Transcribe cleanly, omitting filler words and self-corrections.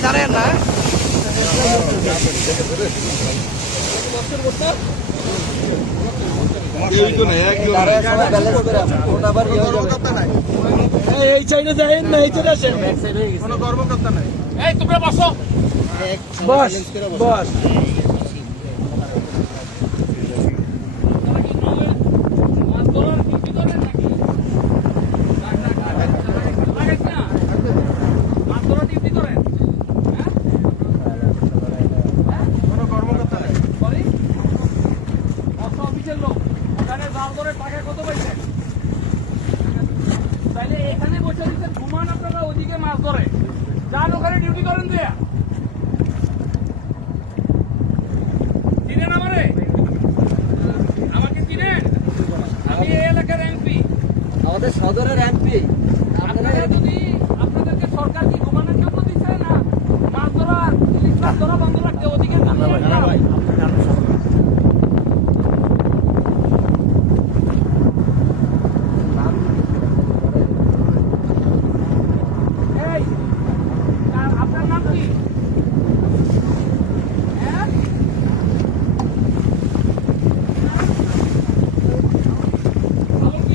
জানেন না এই সাইডে যাই না এই সাইডে আসেন কোনো কর্মকর্তা নাই এই তোমরা বসো বস বস এখানে বসে দিচ্ছেন ঘুমান আপনারা ওইদিকে মাছ ধরে যান ওখানে ডিউটি করেন দেয়া চিনেন আমাকে চিনেন আমি এই এলাকার এমপি আমাদের সদরের এমপি আপনারা যদি আপনাদেরকে সরকার কি ঘুমানোর জন্য দিচ্ছে না মাছ ধরা ইলিশ মাছ ধরা বন্ধ রাখতে ওদিকে ভাই আপনার নাম কি ভালো কি